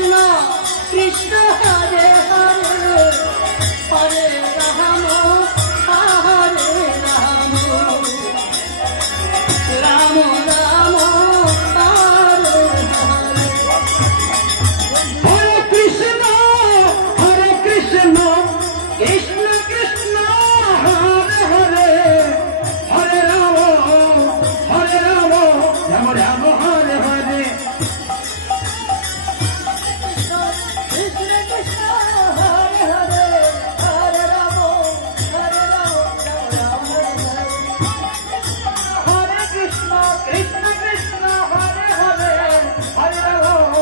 Krishna Krishna Hare Hare Hare Ram Ram Ram Hare Hare Krishna Krishna Krishna Hare Hare Hare Ram Ram Ram Hare Hare Krishna Krishna Hare Hare Hare Ram Ram Hare Hare Hare Krishna Krishna Krishna Hare Hare Hare Ram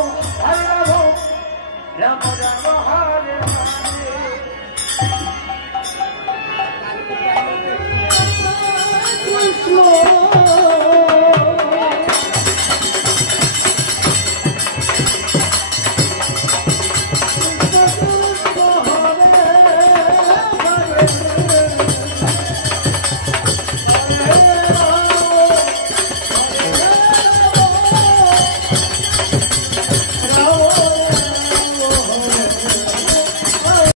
Ram Ram